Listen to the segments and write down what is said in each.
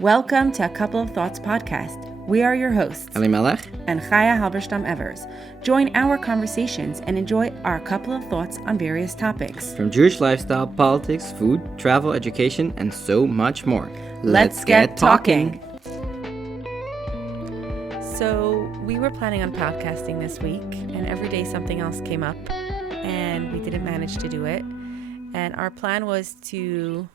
Welcome to A Couple of Thoughts podcast. We are your hosts, Melech and Chaya Halberstam-Evers. Join our conversations and enjoy our couple of thoughts on various topics. From Jewish lifestyle, politics, food, travel, education, and so much more. Let's get talking. So we were planning on podcasting this week, and every day something else came up, and we didn't manage to do it. And our plan was to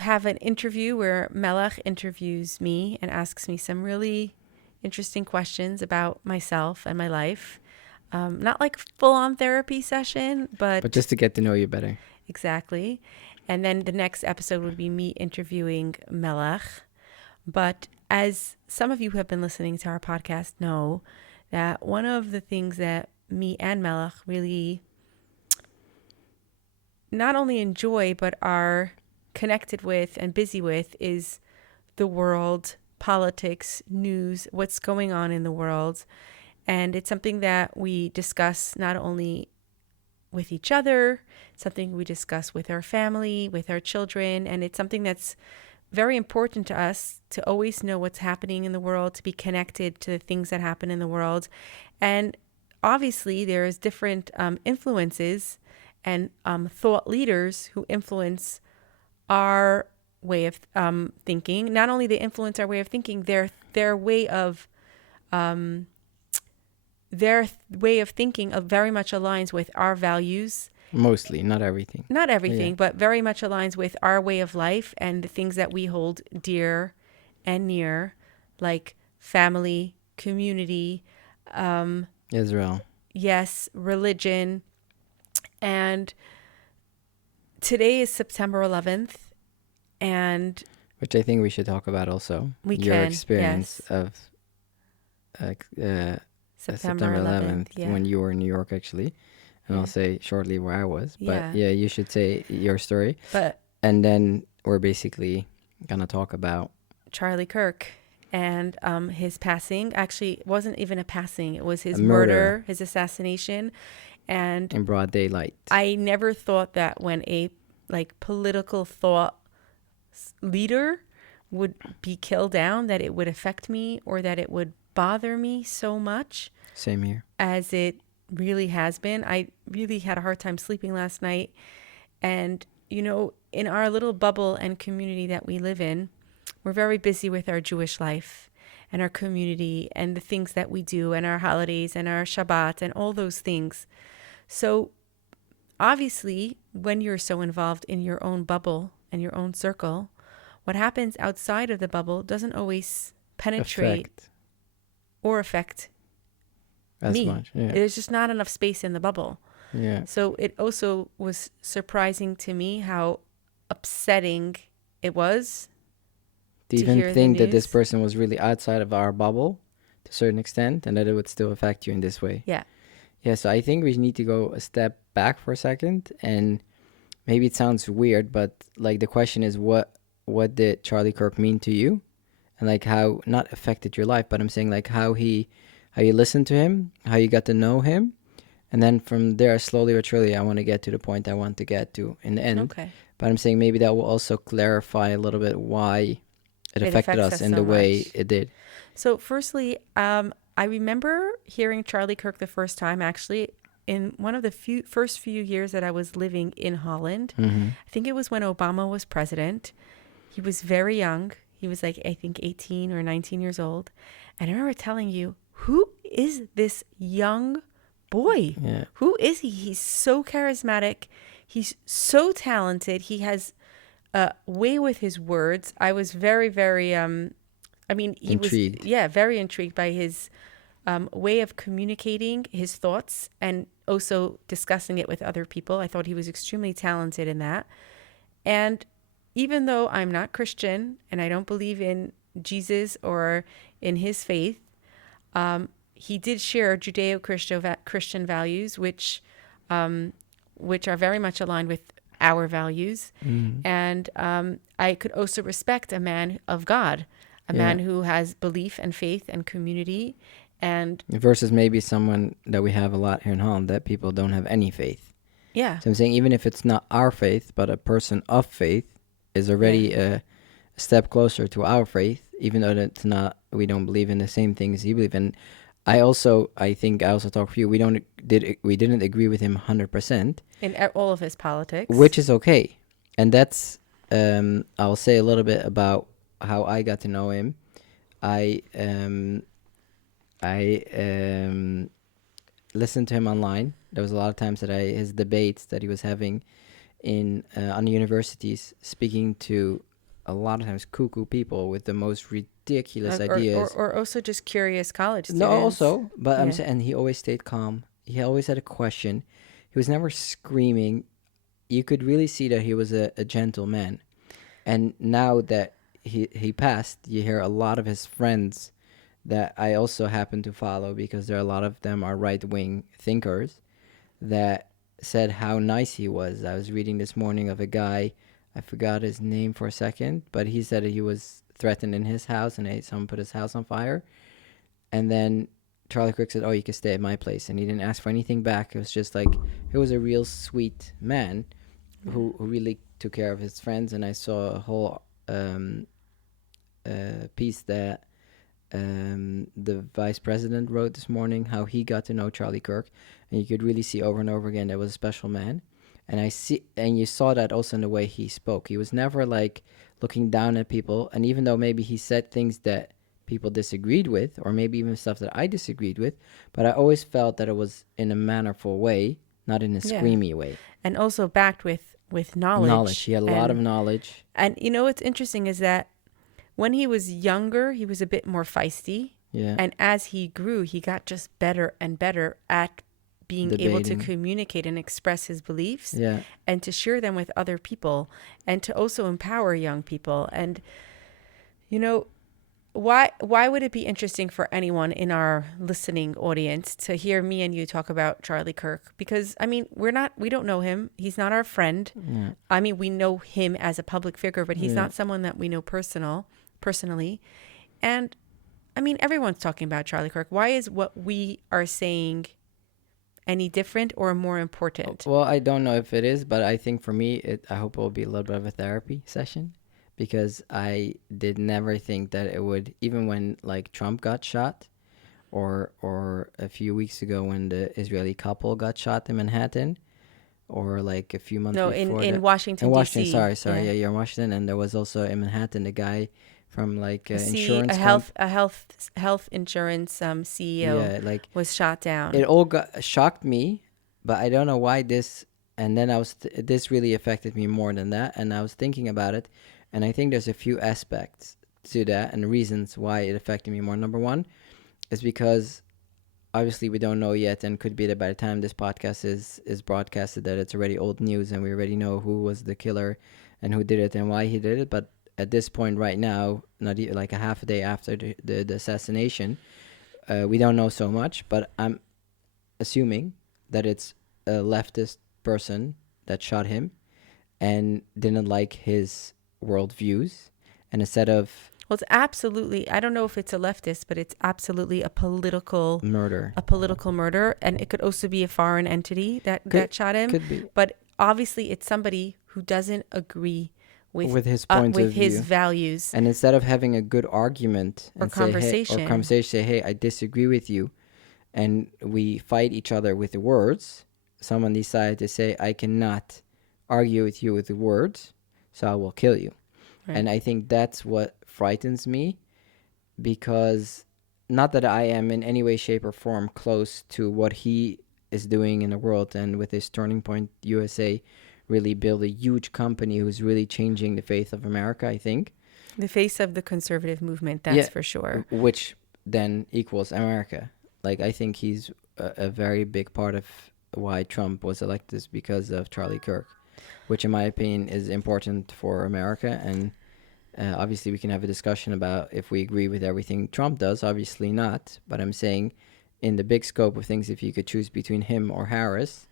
have an interview where Melech interviews me and asks me some really interesting questions about myself and my life. Not like full-on therapy session, but just to get to know you better. Exactly. And then the next episode would be me interviewing Melech. But as some of you who have been listening to our podcast know, that one of the things that me and Melech really not only enjoy, but are connected with and busy with is the world, politics, news, what's going on in the world. And it's something that we discuss not only with each other, something we discuss with our family, with our children, and it's something that's very important to us to always know what's happening in the world, to be connected to the things that happen in the world. And obviously there's different influences and thought leaders who influence our way of thinking. Not only they influence our way of thinking, their way of thinking very much aligns with our values. Mostly, not everything. Not everything, but very much aligns with our way of life and the things that we hold dear and near, like family, community, Israel. Yes, religion. And today is September 11th, and which I think we should talk about also. Your experience of September 11th when you were in New York, actually. And I'll say shortly where I was. But yeah, you should say your story. And then we're basically going to talk about Charlie Kirk and his passing. Actually, it wasn't even a passing. It was his murder, his assassination. And in broad daylight. I never thought that when a political thought leader would be killed down, that it would affect me or that it would bother me so much. Same here. As it really has been. I really had a hard time sleeping last night. And, you know, in our little bubble and community that we live in, we're very busy with our Jewish life and our community and the things that we do and our holidays and our Shabbat and all those things. So obviously, when you're so involved in your own bubble and your own circle, what happens outside of the bubble doesn't always penetrate or affect me. Much, yeah. There's just not enough space in the bubble. Yeah. So it also was surprising to me how upsetting it was to even think that this person was really outside of our bubble to a certain extent and that it would still affect you in this way. Yeah. Yeah, so I think we need to go a step back for a second, and maybe it sounds weird, but like the question is what did Charlie Kirk mean to you? And like how not affected your life, but I'm saying like how you listened to him, how you got to know him. And then from there, slowly but surely, I want to get to the point I want to get to in the end. Okay. But I'm saying maybe that will also clarify a little bit why it affected us in the way it did. So firstly, I remember hearing Charlie Kirk the first time, actually, in one of the first few years that I was living in Holland. Mm-hmm. I think it was when Obama was president. He was very young. He was like, I think 18 or 19 years old. And I remember telling you, who is this young boy? Yeah. Who is he? He's so charismatic. He's so talented. He has a way with his words. I was very, very, intrigued. Very intrigued by his way of communicating his thoughts and also discussing it with other people. I thought he was extremely talented in that. And even though I'm not Christian and I don't believe in Jesus or in his faith, he did share Judeo-Christian values, which are very much aligned with our values. Mm-hmm. And I could also respect a man of God, a man who has belief and faith and community. And versus maybe someone that we have a lot here in Holland, that people don't have any faith. Yeah. So I'm saying even if it's not our faith, but a person of faith, is already a step closer to our faith, even though that's not, we don't believe in the same things he believe in. I think I also talk for you. We didn't agree with him 100%, in all of his politics. which is okay. And that's, I'll say a little bit about how I got to know him. I listened to him online. There was a lot of times that his debates that he was having in on the universities, speaking to a lot of times cuckoo people with the most ridiculous ideas. Or also just curious college students. No, also, but Yeah. I'm saying, and he always stayed calm. He always had a question. He was never screaming. You could really see that he was a gentle man. And now that he passed, you hear a lot of his friends that I also happen to follow, because there are a lot of them are right-wing thinkers, that said how nice he was. I was reading this morning of a guy, I forgot his name for a second, but he said that he was threatened in his house and someone put his house on fire. And then Charlie Kirk said, "Oh, you can stay at my place," and he didn't ask for anything back. It was just like, he was a real sweet man who really took care of his friends. And I saw a whole piece that the vice president wrote this morning, how he got to know Charlie Kirk, and you could really see over and over again that was a special man. And you saw that also in the way he spoke. He was never like looking down at people, and even though maybe he said things that people disagreed with, or maybe even stuff that I disagreed with, but I always felt that it was in a mannerful way, not in a screamy way. And also backed with knowledge. He had a lot of knowledge. And you know what's interesting is that when he was younger, he was a bit more feisty. Yeah. And as he grew, he got just better and better at being able to communicate and express his beliefs, and to share them with other people, and to also empower young people. And, you know, why would it be interesting for anyone in our listening audience to hear me and you talk about Charlie Kirk? Because, I mean, we don't know him. He's not our friend. Yeah. I mean, we know him as a public figure, but he's not someone that we know personally. And I mean, everyone's talking about Charlie Kirk. Why is what we are saying any different or more important? Well, I don't know if it is, but I think for me, I hope it will be a little bit of a therapy session, because I did never think that it would, even when like Trump got shot, or a few weeks ago when the Israeli couple got shot in Manhattan, or like a few months before in Washington, in Washington, D.C. sorry, yeah, you're in Washington, and there was also in Manhattan a guy from like insurance, a health insurance CEO was shot down. It all shocked me, but I don't know why this. And then this really affected me more than that, and I was thinking about it, and I think there's a few aspects to that and reasons why it affected me more. Number one is because obviously we don't know yet, and could be that by the time this podcast is broadcasted, that it's already old news and we already know who was the killer and who did it and why he did it. But at this point right now, not even like a half a day after the assassination, we don't know so much, but I'm assuming that it's a leftist person that shot him and didn't like his worldviews, and instead of... Well, it's absolutely, I don't know if it's a leftist, but it's absolutely a political murder. And it could also be a foreign entity that shot him. Could be. But obviously it's somebody who doesn't agree with his point of view, his values. And instead of having a good argument or conversation, say, hey, I disagree with you, and we fight each other with the words, someone decided to say, I cannot argue with you with the words, so I will kill you. Right. And I think that's what frightens me, because not that I am in any way, shape, or form close to what he is doing in the world, and with his Turning Point USA, really build a huge company who's really changing the face of America, I think. The face of the conservative movement, that's for sure. Which then equals America. Like, I think he's a very big part of why Trump was elected, is because of Charlie Kirk, which in my opinion is important for America. And obviously we can have a discussion about if we agree with everything Trump does, obviously not. But I'm saying in the big scope of things, if you could choose between him or Harris,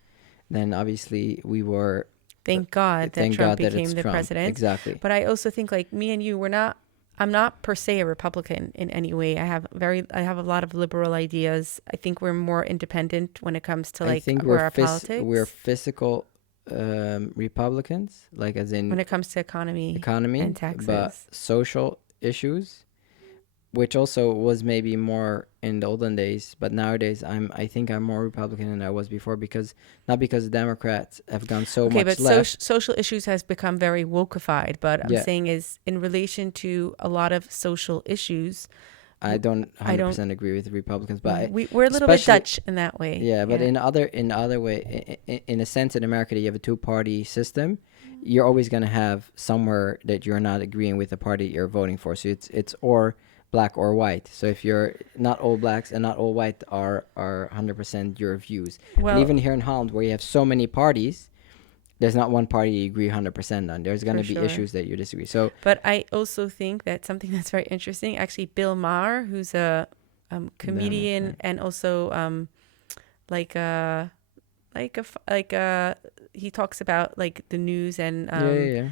then obviously we were... Thank God that Trump became the president. Exactly. But I also think, like, me and you, I'm not per se a Republican in any way. I have a lot of liberal ideas. I think we're more independent when it comes to, like, our politics. We're fiscal Republicans, like as in when it comes to economy and economy, but taxes. social issues, which also was maybe more in the olden days, but nowadays I think I'm more Republican than I was before, because not because the Democrats have gone so Okay, much but left. social issues has become very wokeified. But I'm Yeah, saying is in relation to a lot of social issues, I don't I don't. 100% agree with the Republicans, but We're a little bit especially Dutch in that way. yeah, but Yeah. in other way, in a sense, in America, that you have a two-party system. You're always gonna have somewhere that you're not agreeing with the party you're voting for. So it's or black or white. So if you're not all blacks and not all white are 100% your views. And Well, even here in Holland, where you have so many parties, there's not one party you agree 100% on. There's for gonna be sure. issues that you disagree. So But I also think that something that's very interesting, actually, Bill Maher, who's a comedian and also like a like a he talks about like the news and yeah, yeah, yeah.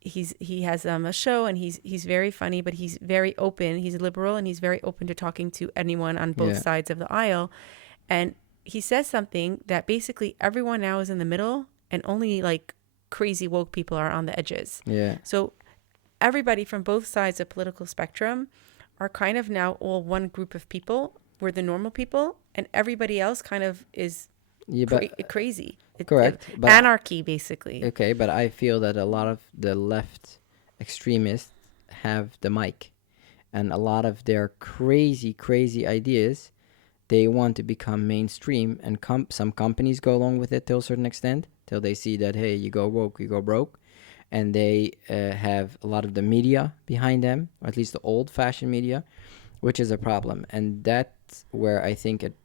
he has a show and he's very funny, but he's very open. He's liberal and he's very open to talking to anyone on both Yeah. sides of the aisle. And he says something that basically everyone now is in the middle and only like crazy woke people are on the edges. Yeah. So everybody from both sides of political spectrum are kind of now all one group of people. We're the normal people, and everybody else kind of is Yeah, but crazy. correct. But Anarchy, basically. okay, but I feel that a lot of the left extremists have the mic, and a lot of their crazy, crazy ideas, they want to become mainstream, and some companies go along with it till a certain extent, till they see that, hey, you go woke, you go broke, and they have a lot of the media behind them, or at least the old-fashioned media, which is a problem. And that's where I think it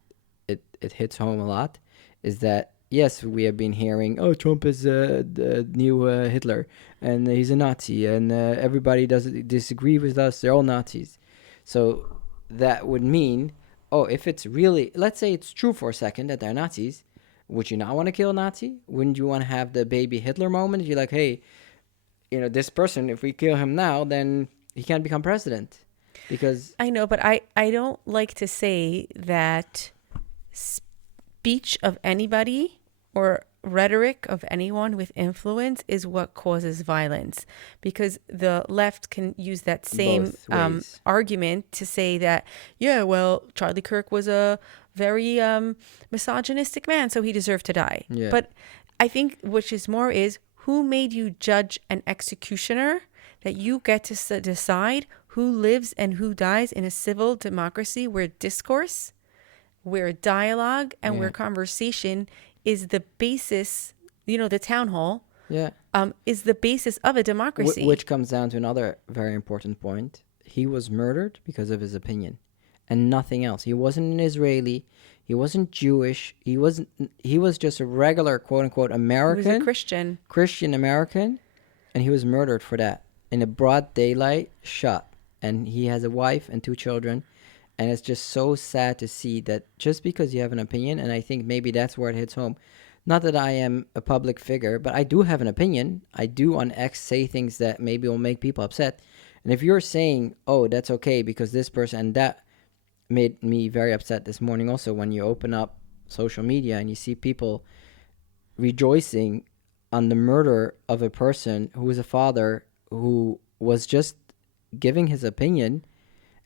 hits home a lot, is that yes, we have been hearing, oh, Trump is the new Hitler, and he's a Nazi, and everybody doesn't disagree with us, they're all Nazis. So that would mean, oh, if it's really, let's say it's true for a second that they're Nazis, would you not want to kill a Nazi? Wouldn't you want to have the baby Hitler moment? You're like, hey, this person, if we kill him now, then he can't become president. Because I know, but I don't like to say that speech of anybody or rhetoric of anyone with influence is what causes violence, because the left can use that same both ways. argument to say that, yeah, well, Charlie Kirk was a very misogynistic man, so he deserved to die. Yeah. But I think which is more is, who made you judge an executioner that you get to decide who lives and who dies in a civil democracy where discourse, where dialogue, and where conversation is the basis, the town hall, Yeah. is the basis of a democracy. Which comes down to another very important point. He was murdered because of his opinion and nothing else. He wasn't an Israeli. He wasn't Jewish. He was just a regular, quote unquote, American. He was a Christian American, and he was murdered for that in a broad daylight, shot. And he has a wife and 2 children. And it's just so sad to see that just because you have an opinion, and I think maybe that's where it hits home. Not that I am a public figure, but I do have an opinion. I do on X say things that maybe will make people upset. And if you're saying, oh, that's okay because this person, and that made me very upset this morning also, when you open up social media and you see people rejoicing on the murder of a person who was a father who was just giving his opinion.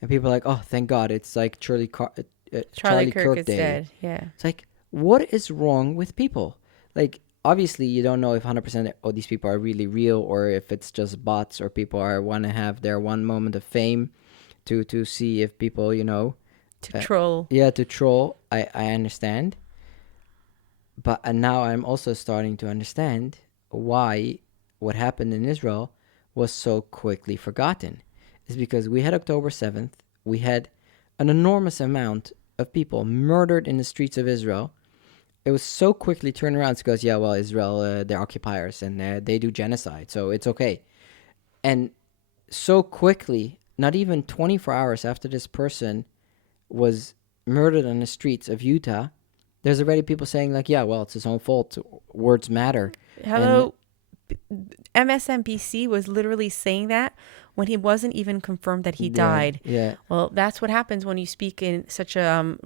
And people are like, oh, thank God, it's like Charlie Kirk is Day. dead. Yeah. It's like, what is wrong with people? Like, obviously, you don't know if 100% oh, these people are really real, or if it's just bots, or people want to have their one moment of fame to see if people, To troll. Yeah, to troll. I understand. But now I'm also starting to understand why what happened in Israel was so quickly forgotten. Is because we had October 7th, we had an enormous amount of people murdered in the streets of Israel. It was so quickly turned around because, yeah, well, Israel, they're occupiers and they do genocide, so it's okay. And so quickly, not even 24 hours after this person was murdered on the streets of Utah, there's already people saying, like, yeah, well, it's his own fault. Words matter. Hello, MSNBC was literally saying that when he wasn't even confirmed that he died. Yeah. Well, that's what happens when you speak in such a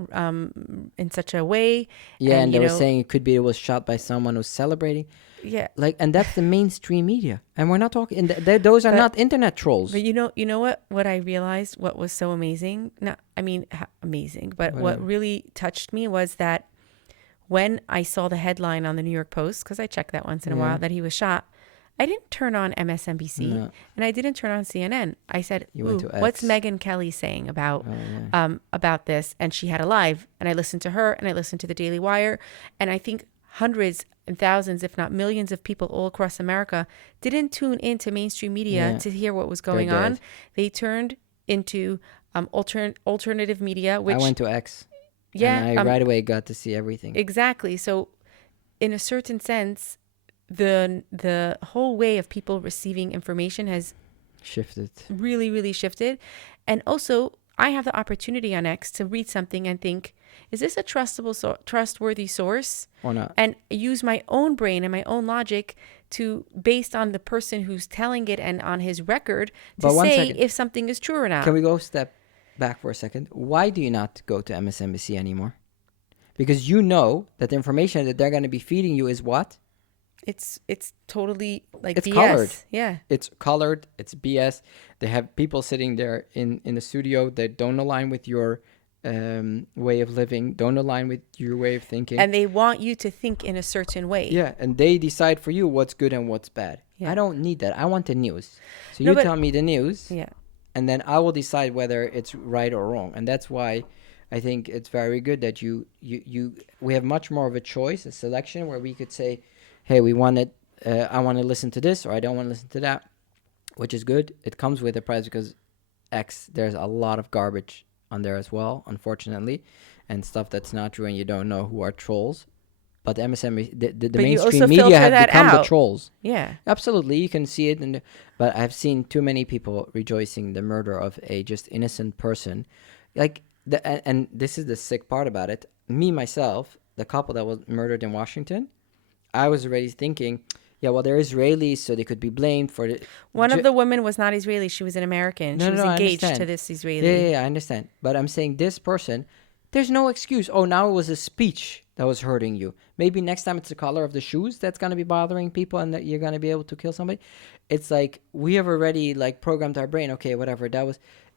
way. Yeah, and you they were know, saying it was shot by someone who's celebrating. yeah. Like, and that's the mainstream media, and we're not talking. And those are But- not internet trolls. But you know what I realized, what was so amazing? Not, I mean, amazing, but what really touched me was that when I saw the headline on the New York Post, because I check that once in a while, that he was shot, I didn't turn on MSNBC and I didn't turn on CNN. I said, what's Megyn Kelly saying about this? And she had a live, and I listened to her, and I listened to the Daily Wire, and I think hundreds and thousands, if not millions of people all across America didn't tune into mainstream media to hear what was going on. They turned into alternative media, which I went to X. Yeah. And I right away got to see everything. Exactly. So in a certain sense, the whole way of people receiving information has shifted. Really, really shifted. And also, I have the opportunity on X to read something and think, is this a trustworthy source? Or not? And use my own brain and my own logic to, based on the person who's telling it and on his record, to say if something is true or not. Can we go step back for a second? Why do you not go to MSNBC anymore? Because you know that the information that they're going to be feeding you is what? It's totally like it's BS. Colored. Yeah. It's colored. It's BS. They have people sitting there in the studio that don't align with your way of living, don't align with your way of thinking. And they want you to think in a certain way. Yeah, and they decide for you what's good and what's bad. Yeah. I don't need that. I want the news. So you tell me the news. Yeah. And then I will decide whether it's right or wrong. And that's why I think it's very good that we have much more of a choice, a selection, where we could say, hey, I want to listen to this, or I don't want to listen to that, which is good. It comes with a price because X, there's a lot of garbage on there as well, unfortunately, and stuff that's not true, and you don't know who are trolls. But MSNBC, the mainstream media have become the trolls. Yeah, absolutely, you can see it. But I've seen too many people rejoicing the murder of a just innocent person, and this is the sick part about it. Me myself, the couple that was murdered in Washington, I was already thinking, yeah, well, they're Israelis, so they could be blamed for it. One of the women was not Israeli; she was an American. She was engaged to this Israeli. Yeah, I understand. But I'm saying this person, there's no excuse. Oh, now it was a speech that was hurting you. Maybe next time it's the color of the shoes that's going to be bothering people and that you're going to be able to kill somebody. It's like we have already programmed our brain. Okay, whatever.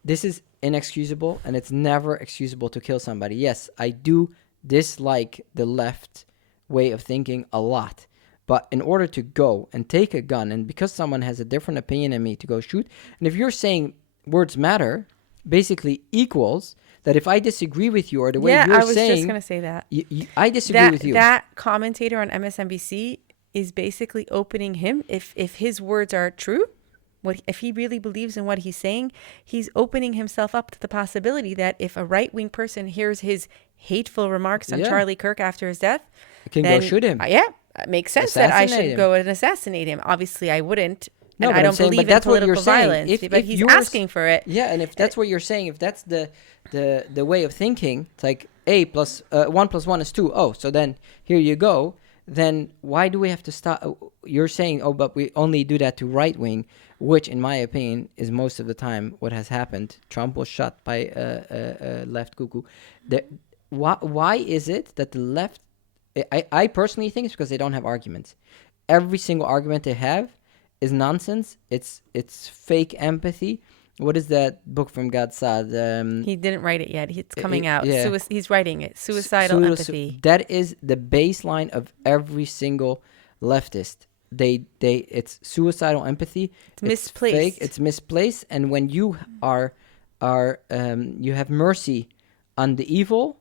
This is inexcusable, and it's never excusable to kill somebody. Yes, I do dislike the left way of thinking a lot. But in order to go and take a gun, and because someone has a different opinion than me, to go shoot, and if you're saying words matter, basically equals that if I disagree with you or the way you're saying... Yeah, I was just going to say that. I disagree with you. That commentator on MSNBC is basically opening him, if his words are true, if he really believes in what he's saying, he's opening himself up to the possibility that if a right-wing person hears his hateful remarks on Charlie Kirk after his death... Can go shoot him. Yeah, it makes sense that I should go and assassinate him. Obviously, I wouldn't. No, and I don't believe in political violence, but he's asking for it. Yeah, and if that's what you're saying, if that's the way of thinking, it's like 1 + 1 is 2. Oh, so then here you go. Then why do we have to stop? You're saying, oh, but we only do that to right wing, which, in my opinion, is most of the time what has happened. Trump was shot by a left cuckoo. Why is it that the left? I personally think it's because they don't have arguments. Every single argument they have is nonsense. It's fake empathy. What is that book from Gad Saad? He didn't write it yet. It's coming out. Yeah. He's writing it. Suicidal empathy. That is the baseline of every single leftist. It's suicidal empathy. It's misplaced. Fake. It's misplaced. And when you you have mercy on the evil,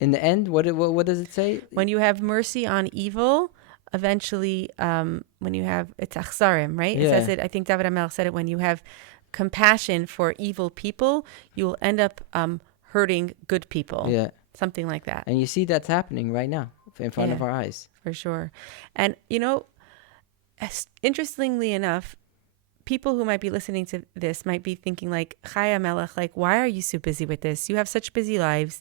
in the end, what does it say? When you have mercy on evil, eventually, when you have, it's achsarim, right? It says it. I think David Amel said it. When you have compassion for evil people, you will end up hurting good people. Yeah, something like that. And you see that's happening right now in front of our eyes, for sure. And interestingly enough, people who might be listening to this might be thinking like, Chaya Melech, like, why are you so busy with this? You have such busy lives.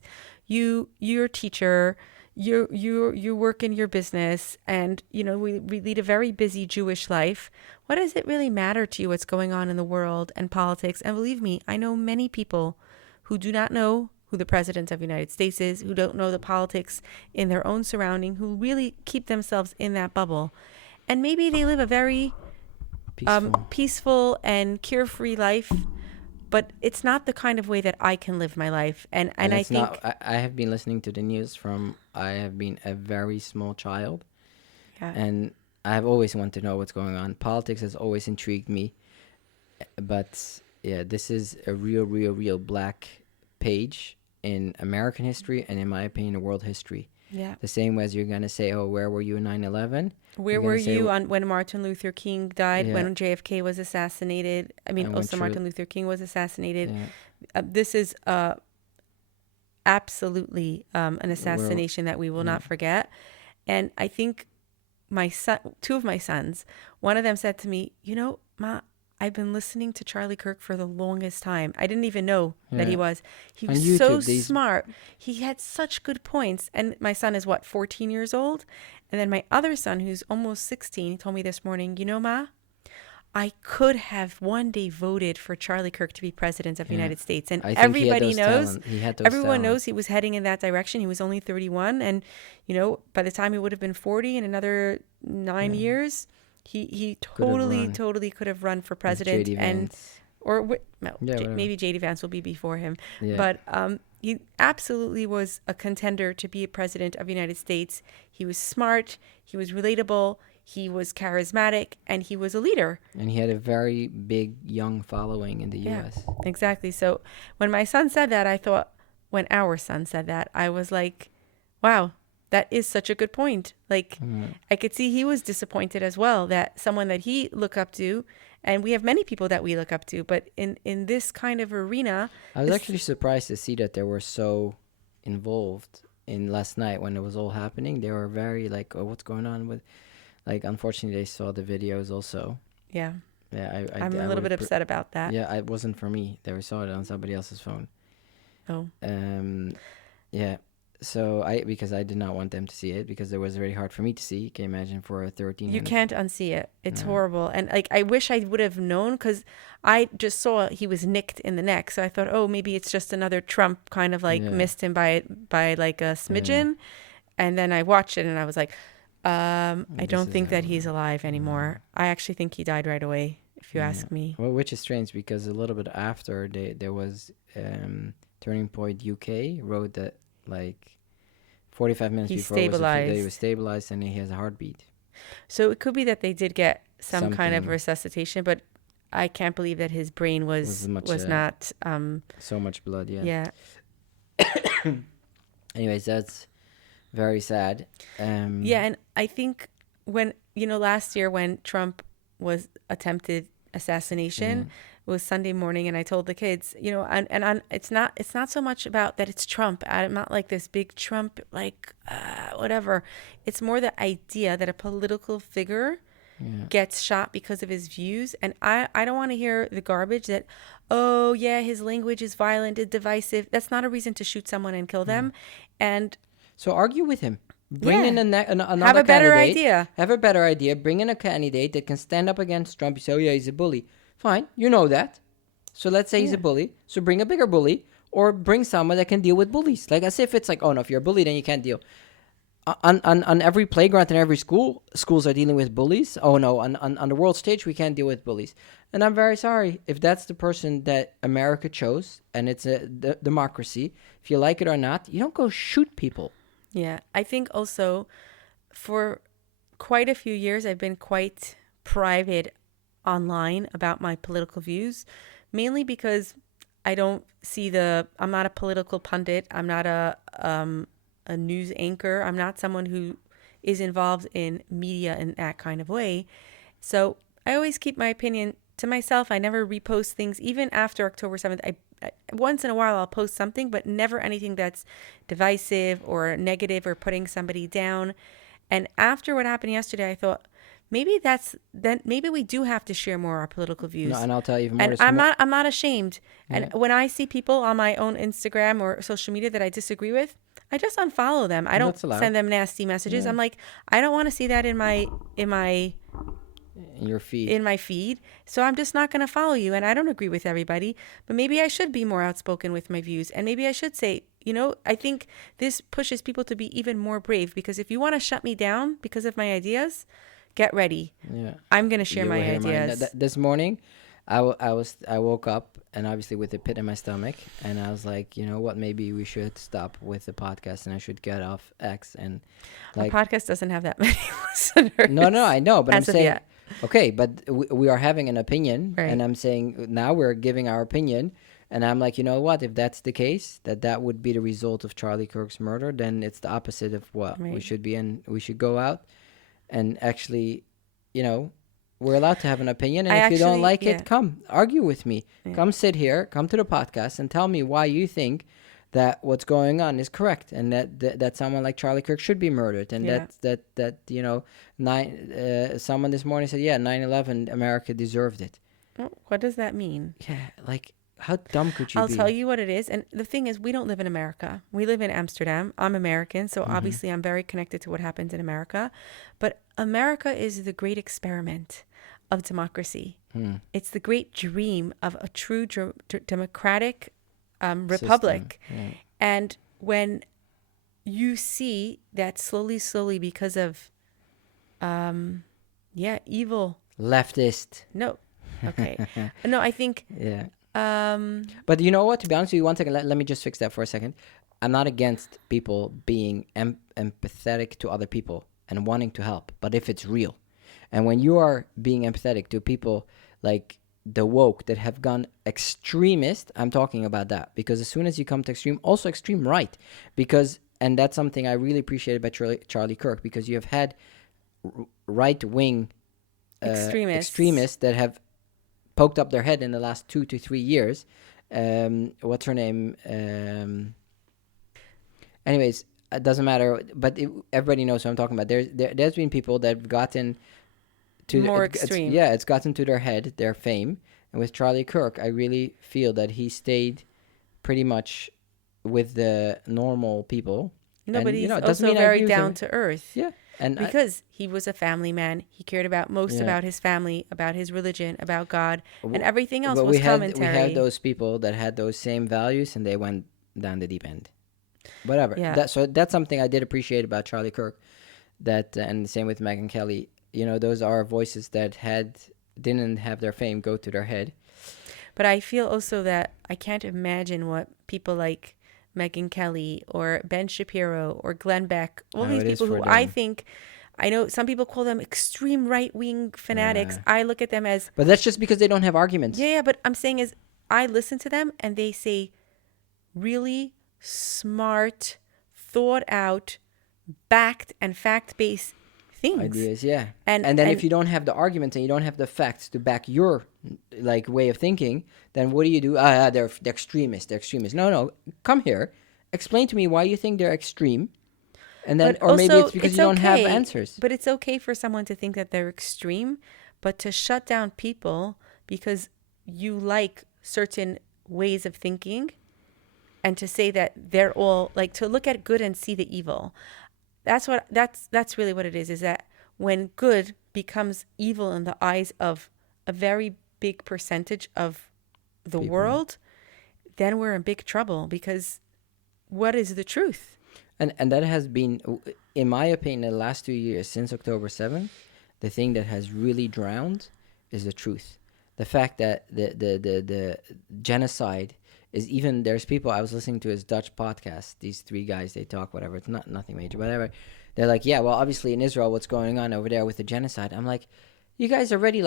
You're a teacher. you work in your business, and we lead a very busy Jewish life. What does it really matter to you what's going on in the world and politics? And believe me, I know many people who do not know who the president of the United States is, who don't know the politics in their own surrounding, who really keep themselves in that bubble. And maybe they live a very peaceful and carefree life, but it's not the kind of way that I can live my life. And I think I have been listening to the news from I have been a very small child, and I have always wanted to know what's going on. Politics has always intrigued me, but yeah, this is a real black page in American history, and in my opinion, world history. Yeah. The same way as you're gonna say, "Oh, where were you in 9/11?" Where were you on when Martin Luther King died? When JFK was assassinated? I mean, also Martin Luther King was assassinated. Yeah. This is absolutely an assassination that we will not forget. And I think two of my sons, one of them said to me, "Ma, I've been listening to Charlie Kirk for the longest time. I didn't even know that he was. He was YouTube, so smart. He had such good points." And my son is 14 years old? And then my other son, who's almost 16, he told me this morning, "Ma, I could have one day voted for Charlie Kirk to be president of the United States." And everybody knows, everyone knows he was heading in that direction. He was only 31. And, by the time he would have been 40 in another 9 years, he totally could have run for president. Maybe J.D. Vance will be before him. Yeah. But he absolutely was a contender to be a president of the United States. He was smart. He was relatable. He was charismatic, and he was a leader. And he had a very big young following in the U.S. Exactly. So when my son said that, when our son said that, I was like, wow, that is such a good point. Like, I could see he was disappointed as well that someone that he looked up to, and we have many people that we look up to, but in this kind of arena. I was actually surprised to see that they were so involved in last night when it was all happening. They were very like, "Oh, what's going on with..." Like, unfortunately, they saw the videos also. Yeah. Yeah, I'm a little bit upset about that. Yeah, it wasn't for me. They saw it on somebody else's phone. Oh. Yeah. So because I did not want them to see it, because it was very hard for me to see. Can you imagine for a 13? You can't unsee it. It's horrible. And like, I wish I would have known, because I just saw he was nicked in the neck. So I thought, oh, maybe it's just another Trump kind of like missed him by like a smidgen. And then I watched it and I was like, I don't think that he's alive anymore. I actually think he died right away, if you ask me. Well, which is strange, because a little bit after there was Turning Point UK wrote that like 45 minutes before he was stabilized and he has a heartbeat. So it could be that they did get some kind of resuscitation, but I can't believe that his brain was not so much blood. Yeah. Anyways, that's very sad. And I think when last year when Trump was attempted assassination, it was Sunday morning, and I told the kids, it's not so much about that it's Trump. I'm not like this big Trump, like whatever. It's more the idea that a political figure gets shot because of his views, and I don't want to hear the garbage that, oh yeah, his language is violent, it's divisive. That's not a reason to shoot someone and kill them. And so argue with him. Bring in another have a better candidate. idea. Have a better idea. Bring in a candidate that can stand up against Trump. You say, oh yeah, he's a bully. Fine, you know that. So let's say he's a bully. So bring a bigger bully, or bring someone that can deal with bullies. Like, as if it's like, oh no, if you're a bully, then you can't deal. On every playground and every schools are dealing with bullies. Oh no, on the world stage, we can't deal with bullies. And I'm very sorry if that's the person that America chose, and it's a democracy. If you like it or not, you don't go shoot people. Yeah, I think also for quite a few years, I've been quite private online about my political views, mainly because I don't see I'm not a political pundit. I'm not a news anchor. I'm not someone who is involved in media in that kind of way. So I always keep my opinion to myself. I never repost things, even after October 7th. I once in a while I'll post something, but never anything that's divisive or negative or putting somebody down. And after what happened yesterday, I thought, maybe we do have to share more our political views. No, and I'll tell you even more. And I'm not ashamed. Yeah. And when I see people on my own Instagram or social media that I disagree with, I just unfollow them. I don't That's allowed. send them nasty messages. Yeah. I'm like, I don't want to see that in my In your feed. in my feed. So I'm just not going to follow you. And I don't agree with everybody, but maybe I should be more outspoken with my views. And maybe I should say, I think this pushes people to be even more brave, because if you want to shut me down because of my ideas, get ready. Yeah. I'm going to share You my will hear mine. ideas. This morning, I woke up and obviously with a pit in my stomach, and I was like, you know what, maybe we should stop with the podcast and I should get off X and like. A podcast doesn't have that many listeners. No, I know, but I'm as of saying, yet. okay, but we are having an opinion, Right. and I'm saying now we're giving our opinion, and I'm like, you know what, if that's the case, that would be the result of Charlie Kirk's murder, then it's the opposite of what we Right. should be, and we should go out and actually, we're allowed to have an opinion, and if you don't like it, come argue with me. Yeah. Come sit here, come to the podcast, and tell me why you think that what's going on is correct, and that someone like Charlie Kirk should be murdered, and Yeah. someone this morning said, 9/11, America deserved it. What does that mean? Yeah, like, how dumb could you I'll be? tell you what it is. And the thing is, we don't live in America. We live in Amsterdam. I'm American, so obviously I'm very connected to what happens in America. But America is the great experiment of democracy. It's the great dream of a true democratic republic. Yeah. And when you see that slowly, because of, evil. Leftist. No. Okay. No, I think. Yeah. But you know what? To be honest with you, one second, let me just fix that for a second. I'm not against people being empathetic to other people and wanting to help, but if it's real. And when you are being empathetic to people like the woke that have gone extremist, I'm talking about that. Because as soon as you come to extreme, also extreme right. And that's something I really appreciated by Charlie Kirk, because you have had right-wing extremists that have poked up their head in the last 2 to 3 years. What's her name? Anyways, it doesn't matter. But everybody knows what I'm talking about. There's been people that have gotten to more extreme. It's gotten to their head, their fame. And with Charlie Kirk, I really feel that he stayed pretty much with the normal people. No, but he's it doesn't also mean I very agree with down him. to earth. Yeah. And because he was a family man. He cared about his family, about his religion, about God, and everything else was commentary. We had those people that had those same values, and they went down the deep end. Whatever. Yeah. So that's something I did appreciate about Charlie Kirk. And the same with Megyn and Kelly. Those are voices that didn't have their fame go to their head. But I feel also that I can't imagine what people like Megyn Kelly or Ben Shapiro or Glenn Beck, all these people who I know some people call them extreme right-wing fanatics. Yeah. I look at them as... But that's just because they don't have arguments. Yeah, but I'm saying is I listen to them and they say really smart, thought out, backed and fact-based things. Ideas, yeah. And then if you don't have the arguments and you don't have the facts to back your way of thinking, then what do? They're extremists. They're extremists. No, come here. Explain to me why you think they're extreme. And then, or maybe it's because you don't have answers. But it's okay for someone to think that they're extreme, but to shut down people because you like certain ways of thinking, and to say that they're all like, to look at good and see the evil. That's really what it is. Is that when good becomes evil in the eyes of a very big percentage of the world, then we're in big trouble, because what is the truth? And that has been, in my opinion, the last 2 years since October 7th, the thing that has really drowned is the truth. The fact that the genocide is even, there's people, I was listening to his Dutch podcast, these 3 guys, they talk, whatever, it's nothing major, whatever. They're like, yeah, well, obviously in Israel, what's going on over there with the genocide? I'm like, you guys already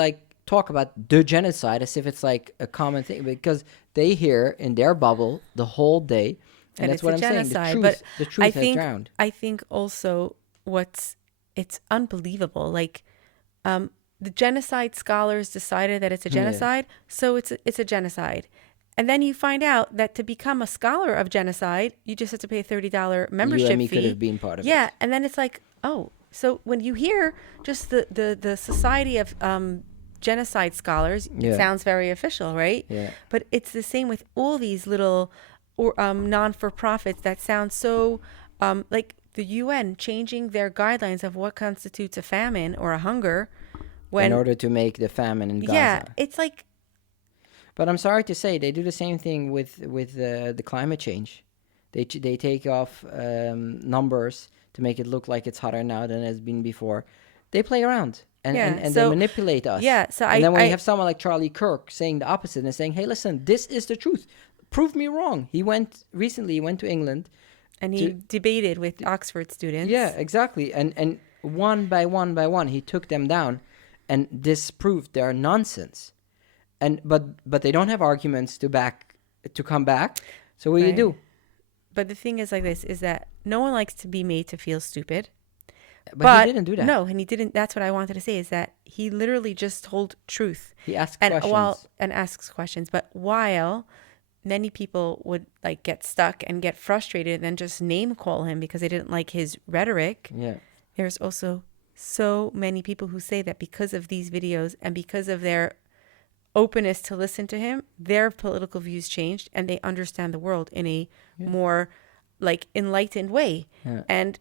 talk about the genocide as if it's like a common thing, because they hear in their bubble the whole day. And that's what I'm genocide. Saying. The truth has drowned. I think also it's unbelievable. The genocide scholars decided that it's a genocide, so it's a genocide. And then you find out that to become a scholar of genocide, you just have to pay a $30 membership fee. You and me could have been part of it. Yeah, and then it's like, oh, so when you hear just the Society of Genocide Scholars, it sounds very official, right? Yeah. But it's the same with all these little non-for-profits that sound so like the UN changing their guidelines of what constitutes a famine or a hunger in when, order to make the famine in yeah, Gaza. it's like, But I'm sorry to say, they do the same thing with the climate change. They take off numbers to make it look like it's hotter now than it's been before. They play around yeah. and they So, manipulate us. yeah. So And then when you have someone like Charlie Kirk saying the opposite and saying, "Hey, listen, this is the truth. Prove me wrong." He went to England. And he debated with Oxford students. Yeah, exactly. And one by one, he took them down and disproved their nonsense. And but they don't have arguments to come back. So what do you Right. do? But the thing is like this, is that no one likes to be made to feel stupid. But he didn't do that. No, and he didn't. That's what I wanted to say, is that he literally just told truth. He asked And questions. and asks questions. But while many people would like get stuck and get frustrated and then just name call him because they didn't like his rhetoric, Yeah. there's also so many people who say that because of these videos and because of their openness to listen to him, their political views changed and they understand the world in a more like enlightened way. Yeah. And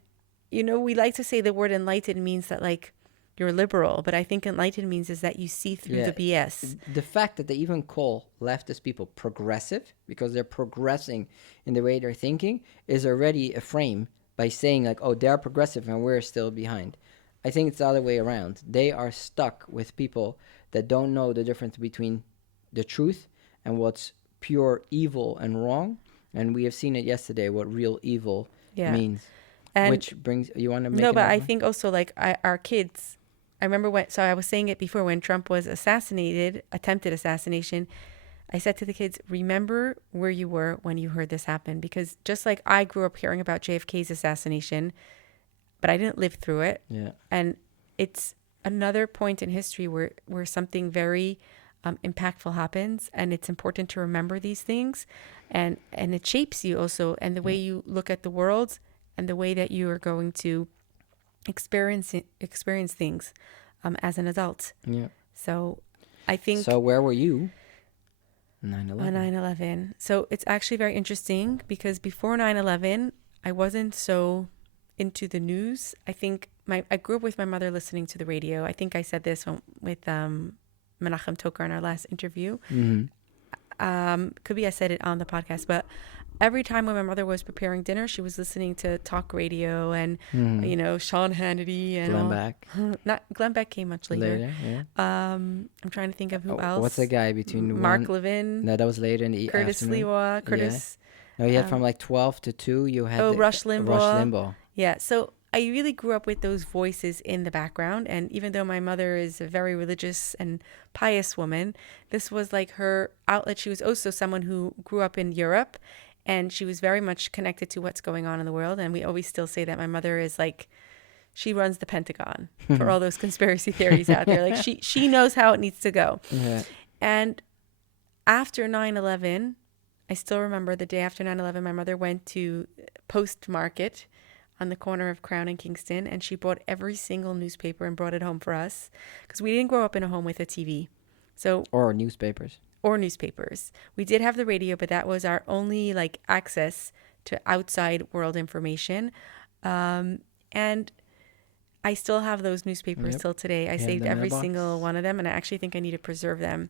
you know, we like to say the word enlightened means that like you're liberal, but I think enlightened means is that you see through the BS. The fact that they even call leftist people progressive because they're progressing in the way they're thinking is already a frame by saying like, oh, they're progressive and we're still behind. I think it's the other way around. They are stuck with people that don't know the difference between the truth and what's pure evil and wrong. And we have seen it yesterday what real evil means. And which brings, you want to make no, but another I one? think also like our kids, I remember when, so I was saying it before, when Trump was assassinated, attempted assassination, I said to the kids, remember where you were when you heard this happen. Because just like I grew up hearing about JFK's assassination, but I didn't live through it. Yeah. And it's another point in history where something very impactful happens, and it's important to remember these things, and it shapes you also, and the way you look at the world and the way that you are going to experience things as an adult. Yeah. So I think So where were you? 9/11. on 9/11. So it's actually very interesting because before 9/11, I wasn't so into the news. I think I grew up with my mother listening to the radio. I think I said this with Menachem Toker in our last interview. Could be I said it on the podcast, but every time when my mother was preparing dinner, she was listening to talk radio and you know, Sean Hannity and Glenn Beck. Not Glenn Beck came much later. Yeah. I'm trying to think of who else. What's the guy between Mark one? Levin, No, that was later in the Curtis afternoon. Lewa, Curtis. No, you had from like 12 to 2, you had Rush Limbaugh. Rush Limbaugh. Yeah, so I really grew up with those voices in the background. And even though my mother is a very religious and pious woman, this was like her outlet. She was also someone who grew up in Europe, and she was very much connected to what's going on in the world. And we always still say that my mother is like, she runs the Pentagon for all those conspiracy theories out there. Like she knows how it needs to go. Yeah. And after 9/11, I still remember the day after 9/11, my mother went to Post Market on the corner of Crown and Kingston, and she bought every single newspaper and brought it home for us because we didn't grow up in a home with a TV. So Or newspapers. or newspapers. We did have the radio, but that was our only like access to outside world information. And I still have those newspapers till today. I saved them in a every box. single one of them, and I actually think I need to preserve them.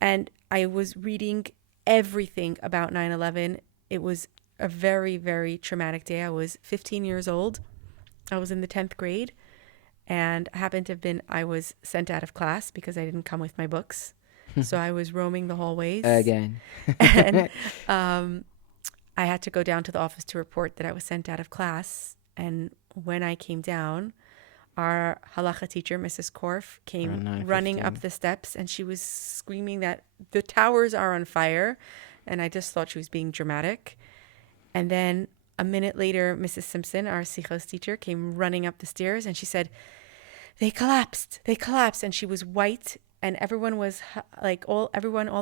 And I was reading everything about 9/11. It was a very, very traumatic day. I was 15 years old. I was in the 10th grade, and I was sent out of class because I didn't come with my books. So I was roaming the hallways. Again. And I had to go down to the office to report that I was sent out of class. And when I came down, our halacha teacher, Mrs. Korf, came running up the steps, and she was screaming that the towers are on fire. And I just thought she was being dramatic. And then a minute later, Mrs. Simpson, our sichos teacher, came running up the stairs, and she said, they collapsed. And she was white, and everyone was all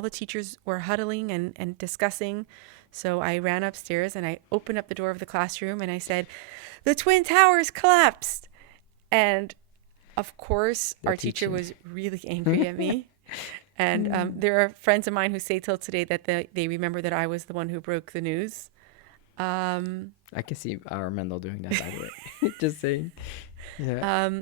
the teachers were huddling and discussing. So I ran upstairs and I opened up the door of the classroom and I said, the Twin Towers collapsed. And of course, our teacher was really angry at me. And there are friends of mine who say till today that they remember that I was the one who broke the news. I can see our Mendel doing that, by the way. Just saying. Yeah.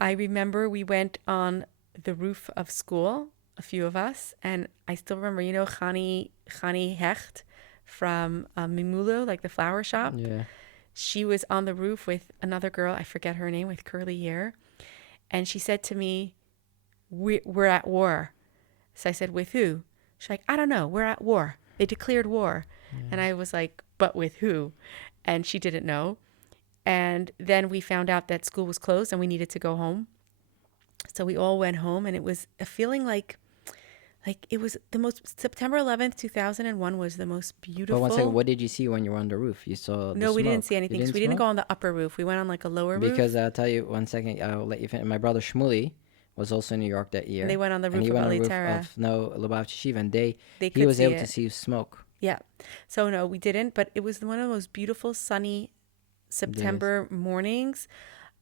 I remember we went on the roof of school, a few of us, and I still remember, Chani Hecht from Mimulo, like the flower shop. Yeah. She was on the roof with another girl, I forget her name, with curly hair. And she said to me, we're at war. So I said, with who? She's like, I don't know. We're at war. They declared war. And I was like, but with who? And she didn't know. And then we found out that school was closed and we needed to go home. So we all went home, and it was a feeling like it was the most, September 11th, 2001 was the most But beautiful. one second, what did you see when you were on the roof? You saw the No, we didn't smoke. see anything. You So we didn't smoke? go on the upper roof. We went on like a lower roof. Because I'll tell you, one second, I'll let you finish. My brother Shmuley was also in New York that year. And they went on the and roof he of went on the roof Alitera. of Lubavitch Yeshiva, and They he could was see able to it. see smoke. Yeah. So no, we didn't, but it was one of the most beautiful sunny September mornings.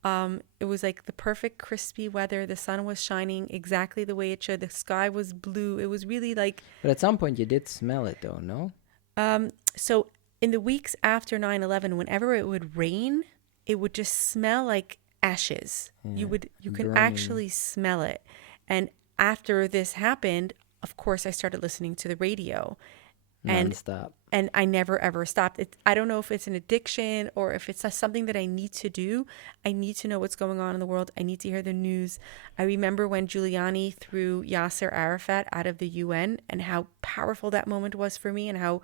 It was like the perfect crispy weather. The sun was shining exactly the way it should. The sky was blue. It was really like. But at some point, you did smell it, though, no? So in the weeks after 9/11, whenever it would rain, it would just smell like ashes. Yeah, You can burning. actually smell it. And after this happened, of course, I started listening to the radio. Non-stop. And I never ever stopped. I don't know if it's an addiction or if it's something that I need to do. I need to know what's going on in the world. I need to hear the news. I remember when Giuliani threw Yasser Arafat out of the UN and how powerful that moment was for me, and how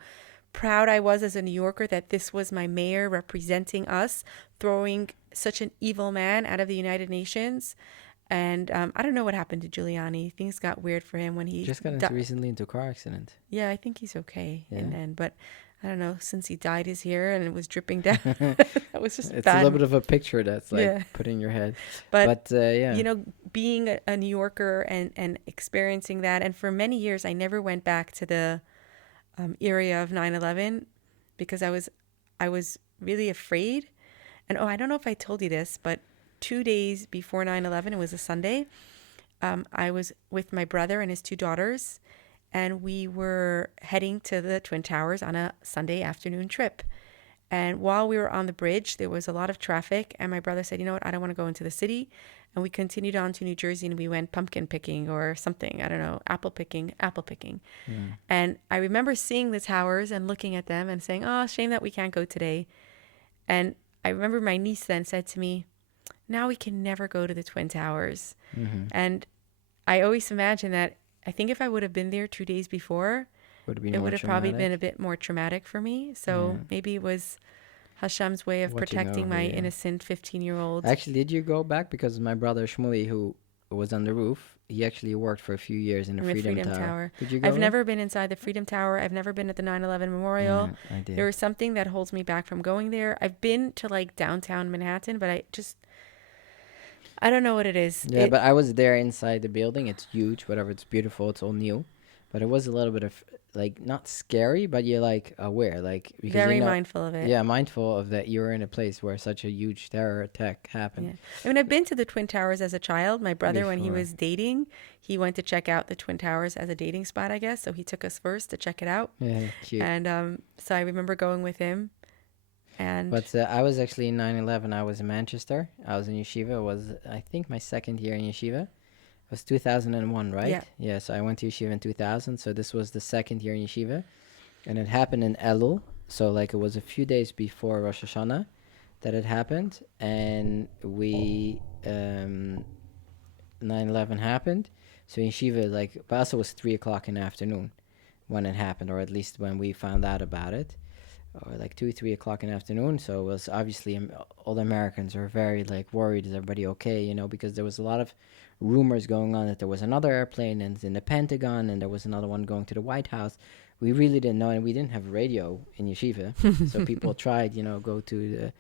proud I was as a New Yorker that this was my mayor representing us, throwing such an evil man out of the United Nations. And I don't know what happened to Giuliani. Things got weird for him when he Just got recently into a car accident. Yeah, I think he's okay. Yeah. And then, but I don't know, since he dyed his hair and it was dripping down, that was just It's bad. a little bit of a picture that's like Yeah. put in your head. But yeah. you know, being a New Yorker and experiencing that, and for many years I never went back to the area of 9/11 because I was really afraid. And I don't know if I told you this, but 2 days before 9/11, it was a Sunday, I was with my brother and his two daughters, and we were heading to the Twin Towers on a Sunday afternoon trip. And while we were on the bridge, there was a lot of traffic, and my brother said, you know what, I don't want to go into the city. And we continued on to New Jersey, and we went pumpkin picking or something, I don't know, apple picking. And I remember seeing the towers and looking at them and saying, oh, shame that we can't go today. And I remember my niece then said to me, now we can never go to the Twin Towers. And I always imagine that, I think if I would have been there 2 days before, it would have probably been a bit more traumatic for me. So maybe it was Hashem's way of protecting my innocent 15-year-old. Actually, did you go back? Because my brother Shmuley, who was on the roof, he actually worked for a few years in the Freedom Tower. Did you go? I've never been inside the Freedom Tower. I've never been at the 9/11 Memorial. Yeah, I did. There is something that holds me back from going there. I've been to like downtown Manhattan, but I don't know what it is. Yeah, but I was there inside the building. It's huge, whatever. It's beautiful. It's all new. But it was a little bit of, like, not scary, but you're, like, aware. Like, because very mindful of it. Yeah, mindful of that you're in a place where such a huge terror attack happened. Yeah. I mean, I've been to the Twin Towers as a child. My brother, when he was dating, he went to check out the Twin Towers as a dating spot, I guess. So he took us first to check it out. Yeah, cute. And so I remember going with him. But I was actually in 9/11. I was in Manchester. I was in yeshiva. It was, I think, my second year in yeshiva. It was 2001, right? Yeah. Yeah, so I went to yeshiva in 2000. So this was the second year in yeshiva. And it happened in Elul. So, like, it was a few days before Rosh Hashanah that it happened. And 9/11 happened. So in yeshiva, like, but also was 3 o'clock in the afternoon when it happened, or at least when we found out about it. Or like 3 o'clock in the afternoon. So it was obviously all the Americans were very like worried. Is everybody okay? You know, because there was a lot of rumors going on that there was another airplane and it's in the Pentagon, and there was another one going to the White House. We really didn't know, and we didn't have radio in yeshiva. So people tried, go to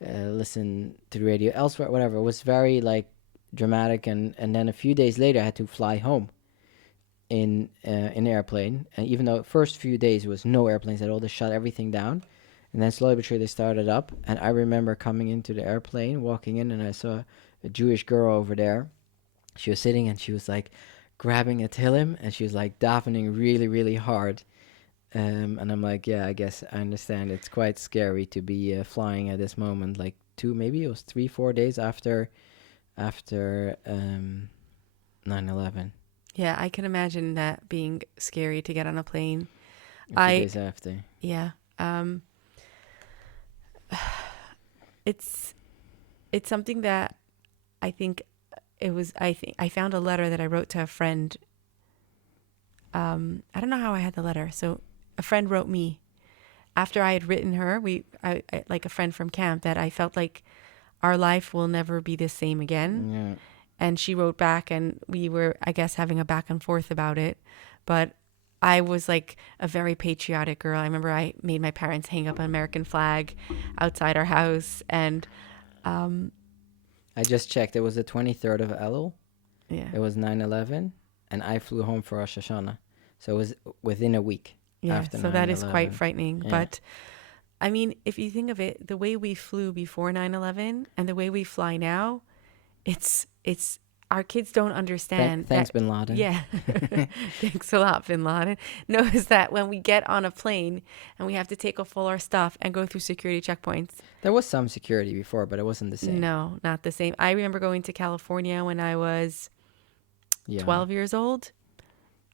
listen to the radio elsewhere, whatever. It was very like dramatic, and then a few days later I had to fly home in an airplane, and even though the first few days it was no airplanes at all, they shut everything down, and then slowly but surely they started up. And I remember coming into the airplane, walking in, and I saw a Jewish girl over there. She was sitting and she was like grabbing a Tehillim, and she was like davening really, really hard. And I'm like, yeah, I guess I understand. It's quite scary to be flying at this moment, like maybe it was 3, 4 days after 9/11. Yeah, I can imagine that being scary to get on a plane. A few I days after. yeah. Um, it's it's something that I think I think I found a letter that I wrote to a friend. I don't know how I had the letter. So a friend wrote me after I had written her. I like a friend from camp that I felt like our life will never be the same again. Yeah. And she wrote back, and we were, I guess, having a back and forth about it. But I was like a very patriotic girl. I remember I made my parents hang up an American flag outside our house, and I just checked. It was the 23rd of Elul. yeah, It was 9/11, and I flew home for Rosh Hashanah. So it was within a week yeah. after So that is quite 9/11. frightening. Yeah. But I mean, if you think of it, the way we flew before 9/11 and the way we fly now, it's our kids don't understand Thanks, that. Bin Laden. Yeah. Thanks a lot, Bin Laden. Knows that when we get on a plane and we have to take off all our stuff and go through security checkpoints. There was some security before, but it wasn't the same. No, not the same. I remember going to California when I was Yeah. 12 years old.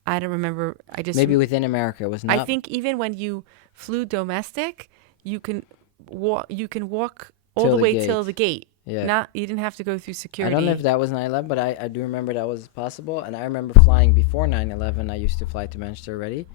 I don't remember. Maybe within America it was not. I think even when you flew domestic, you can walk all Till the the way till gate. the gate. Yeah. You didn't have to go through I security. don't know if that was 9/11, but I do remember that was possible. And I remember flying before 9/11. I used to fly to Manchester already.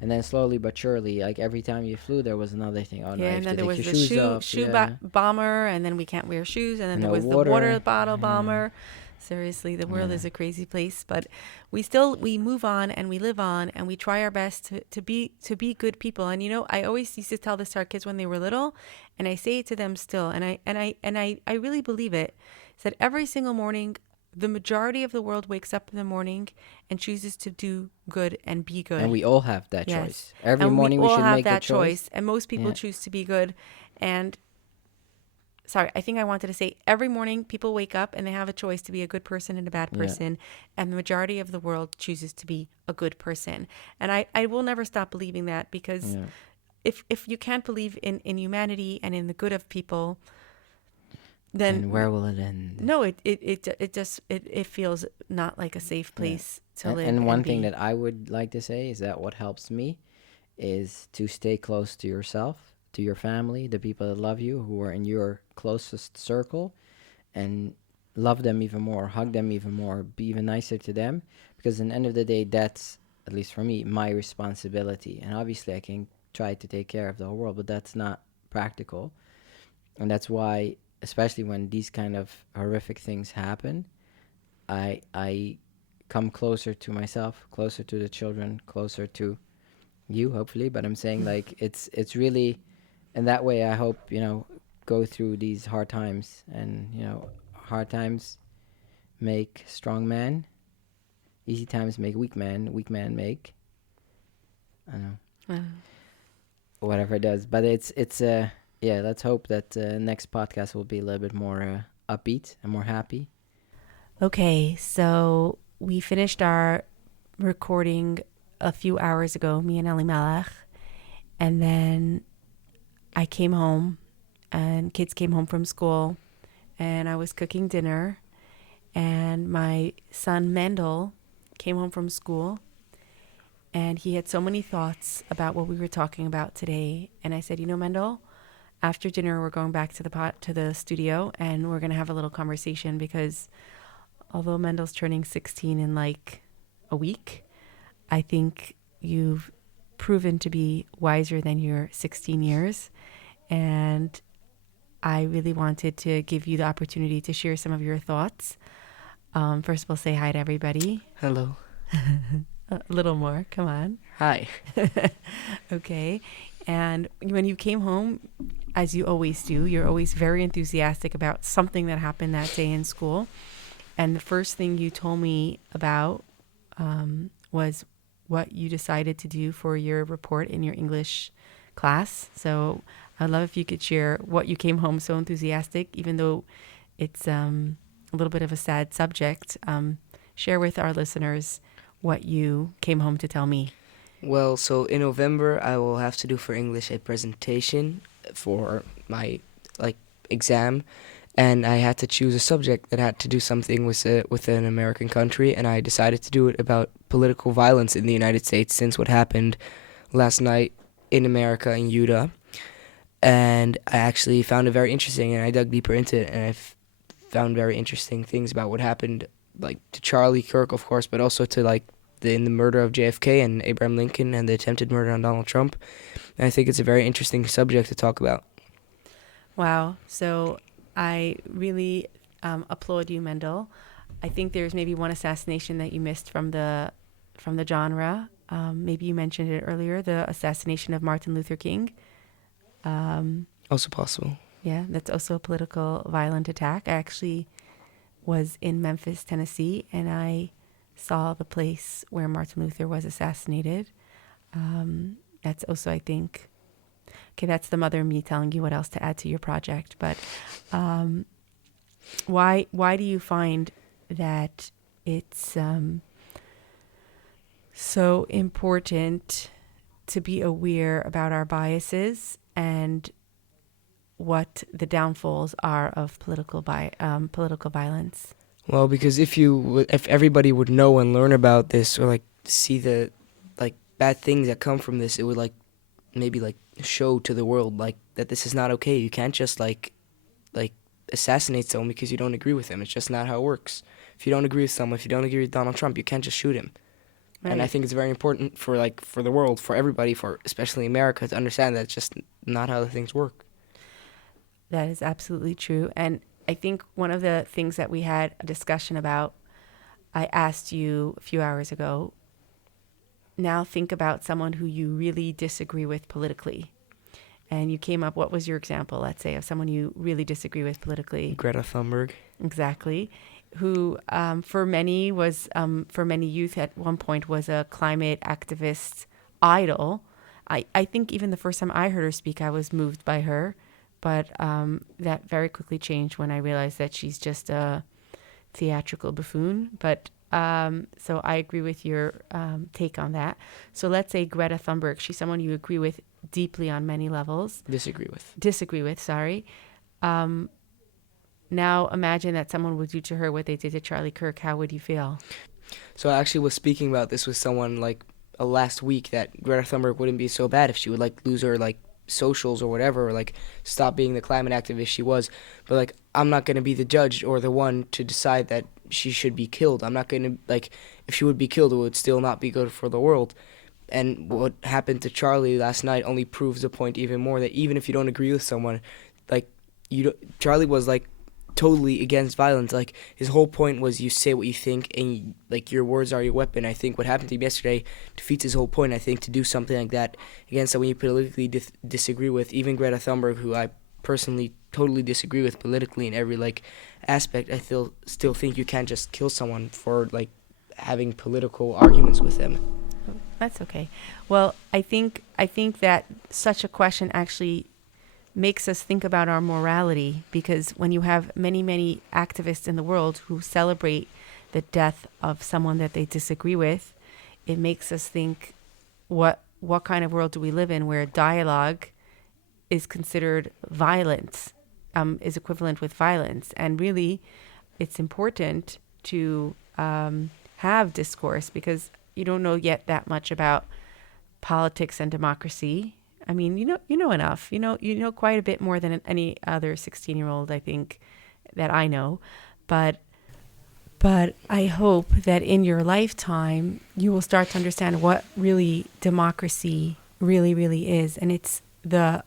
And then slowly but surely, like every time you flew, there was another thing. Oh, no, you Yeah, have and to then there take was your the shoes off. Yeah. bomber, and then we can't wear shoes, and then there No was the water. water bottle Yeah. bomber. Seriously, the world Yeah. is a crazy place, but we move on and we live on and we try our best to be good people. And I always used to tell this to our kids when they were little, and I say it to them still, and I really believe it. Is that every single morning, the majority of the world wakes up in the morning and chooses to do good and be good. And we all have that Yes. choice. Every And morning we we all should have make that the choice. and most people Yeah. choose to be good. And sorry, I think I wanted to say every morning people wake up and they have a choice to be a good person and a bad Yeah. person, and the majority of the world chooses to be a good person. And I will never stop believing that, because Yeah. if you can't believe in humanity and in the good of people, then And where will it end? no, it feels not like a safe place to live. And one be. thing that I would like to say is that what helps me is to stay close to yourself, to your family, the people that love you, who are in your closest circle, and love them even more, hug them even more, be even nicer to them. Because in the end of the day, that's, at least for me, my responsibility. And obviously I can try to take care of the whole world, but that's not practical. And that's why, especially when these kind of horrific things happen, I come closer to myself, closer to the children, closer to you, hopefully. But I'm saying, like, it's really, and that way I hope, go through these hard times. And hard times make strong man, easy times make weak man make, I don't know, whatever it does. But it's yeah, let's hope that next podcast will be a little bit more upbeat and more happy. Okay, so we finished our recording a few hours ago, me and Melech, and then I came home, and kids came home from school, and I was cooking dinner, and my son Mendel came home from school, and he had so many thoughts about what we were talking about today. And I said, Mendel, after dinner we're going back to the studio, and we're going to have a little conversation, because although Mendel's turning 16 in like a week, I think you've proven to be wiser than your 16 years. And I really wanted to give you the opportunity to share some of your thoughts. First of all, say hi to everybody. Hello. A little more. Come on. Hi. Okay. And when you came home, as you always do, you're always very enthusiastic about something that happened that day in school. And the first thing you told me about was what you decided to do for your report in your English class. So I'd love if you could share what you came home so enthusiastic, even though it's a little bit of a sad subject. Share with our listeners what you came home to tell me. Well, so in November, I will have to do for English a presentation for my like exam, and I had to choose a subject that had to do something with an American country, and I decided to do it about political violence in the United States since what happened last night in America in Utah. And I actually found it very interesting, and I dug deeper into it, and found very interesting things about what happened, like to Charlie Kirk, of course, but also to like in the murder of JFK and Abraham Lincoln and the attempted murder on Donald Trump. And I think it's a very interesting subject to talk about. Wow. So I really applaud you, Mendel. I think there's maybe one assassination that you missed from the genre. Maybe you mentioned it earlier, the assassination of Martin Luther King. Also possible. Yeah, that's also a political violent attack. I actually was in Memphis, Tennessee, and I saw the place where Martin Luther was assassinated. That's also, I think, okay, that's the mother of me telling you what else to add to your project. But why do you find that it's so important to be aware about our biases and what the downfalls are of political violence? Well, because if everybody would know and learn about this, or like see the like bad things that come from this, it would like maybe like show to the world like that this is not okay. You can't just like assassinate someone because you don't agree with them. It's just not how it works. If you don't agree with someone, if you don't agree with Donald Trump, you can't just shoot him. Right. And I think it's very important for the world, for everybody, for especially America, to understand that it's just not how the things work. That is absolutely true. And I think one of the things that we had a discussion about, I asked you a few hours ago, now think about someone who you really disagree with politically. And you came up, what was your example, let's say, of someone you really disagree with politically? Greta Thunberg. Exactly. Who for many youth at one point was a climate activist idol. I think even the first time I heard her speak, I was moved by her. But that very quickly changed when I realized that she's just a theatrical buffoon. But so I agree with your take on that. So let's say Greta Thunberg, she's someone you agree with deeply on many levels. Disagree with, sorry. Now imagine that someone would do to her what they did to Charlie Kirk. How would you feel? So I actually was speaking about this with someone like last week, that Greta Thunberg wouldn't be so bad if she would like lose her like socials or whatever, or like stop being the climate activist she was. But like I'm not going to be the judge or the one to decide that she should be killed. I'm not going to, like, if she would be killed, it would still not be good for the world. And what happened to Charlie last night only proves the point even more, that even if you don't agree with someone, like Charlie was like totally against violence. Like his whole point was you say what you think, and like your words are your weapon. I think what happened to him yesterday defeats his whole point. I think to do something like that against someone you politically disagree with, even Greta Thunberg, who I personally totally disagree with politically in every like aspect, I still think you can't just kill someone for like having political arguments with them. That's okay. Well, I think that such a question actually makes us think about our morality, because when you have many activists in the world who celebrate the death of someone that they disagree with, it makes us think, what kind of world do we live in where dialogue is considered violence, is equivalent with violence? And really, it's important to have discourse, because you don't know yet that much about politics and democracy. I mean, you know enough. You know quite a bit more than any other 16-year-old, I think, that I know. But I hope that in your lifetime you will start to understand what really democracy really is. And it's the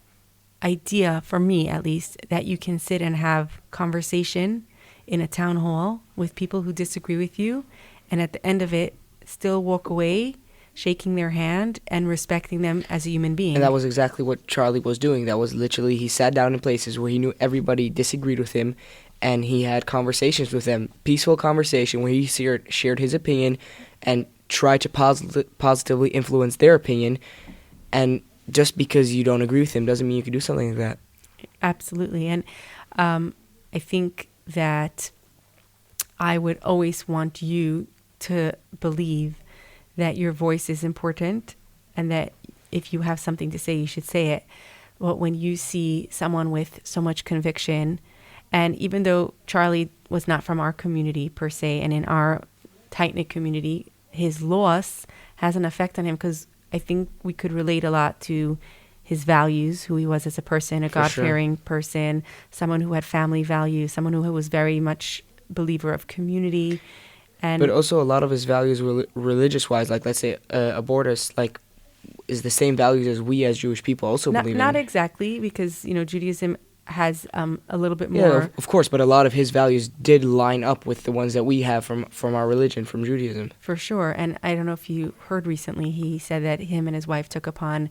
idea, for me at least, that you can sit and have conversation in a town hall with people who disagree with you, and at the end of it still walk away shaking their hand and respecting them as a human being. And that was exactly what Charlie was doing. That was literally, he sat down in places where he knew everybody disagreed with him, and he had conversations with them, peaceful conversation where he shared his opinion and tried to positively influence their opinion. And just because you don't agree with him doesn't mean you can do something like that. Absolutely. And I think that I would always want you to believe that your voice is important, and that if you have something to say, you should say it. But when you see someone with so much conviction, and even though Charlie was not from our community per se, and in our tight-knit community, his loss has an effect on him, because I think we could relate a lot to his values, who he was as a person, a God-fearing person, someone who had family values, someone who was very much believer of community. But also a lot of his values were religious-wise, like let's say abortus, like is the same values as we as Jewish people also believe in. Not exactly, because Judaism has a little bit more. Yeah, of course, but a lot of his values did line up with the ones that we have from our religion, from Judaism. For sure, and I don't know if you heard recently, he said that him and his wife took upon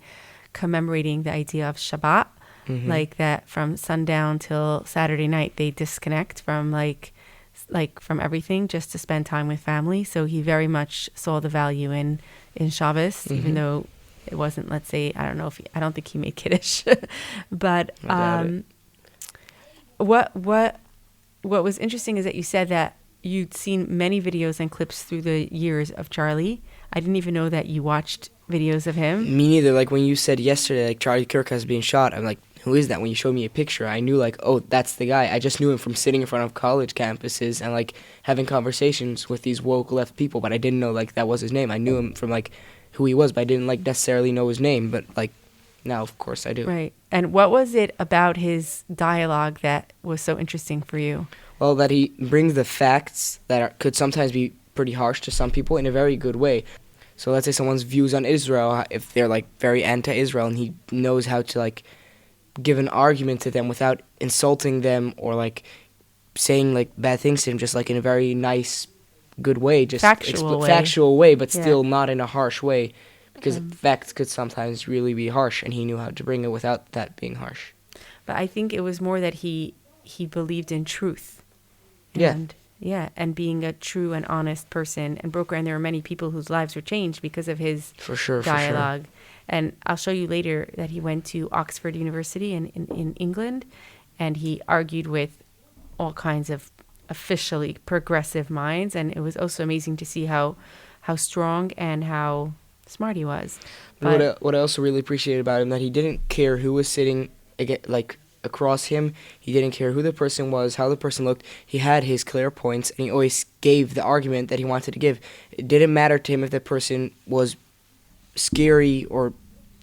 commemorating the idea of Shabbat, like that from sundown till Saturday night they disconnect from like from everything just to spend time with family. So he very much saw the value in Shabbos, even though it wasn't, let's say, I don't think he made Kiddush, but what was interesting is that you said that you'd seen many videos and clips through the years of Charlie. I didn't even know that you watched videos of him. Me neither. Like when you said yesterday, like Charlie Kirk has been shot, I'm like, who is that? When you showed me a picture, I knew like, oh, that's the guy. I just knew him from sitting in front of college campuses and like having conversations with these woke left people, but I didn't know like that was his name. I knew him from like who he was, but I didn't like necessarily know his name. But like now, of course, I do. Right. And what was it about his dialogue that was so interesting for you? Well, that he brings the facts that could sometimes be pretty harsh to some people in a very good way. So let's say someone's views on Israel, if they're like very anti-Israel, and he knows how to like give an argument to them without insulting them or like saying like bad things to them, just like in a very nice, good way, just factual way, but still not in a harsh way, because facts could sometimes really be harsh, and he knew how to bring it without that being harsh. But I think it was more that he believed in truth. And being a true and honest person and broker. And there were many people whose lives were changed because of his dialogue. And I'll show you later that he went to Oxford University in England, and he argued with all kinds of officially progressive minds. And it was also amazing to see how strong and how smart he was. But what I also really appreciated about him, that he didn't care who was sitting across him. He didn't care who the person was, how the person looked. He had his clear points, and he always gave the argument that he wanted to give. It didn't matter to him if the person was scary or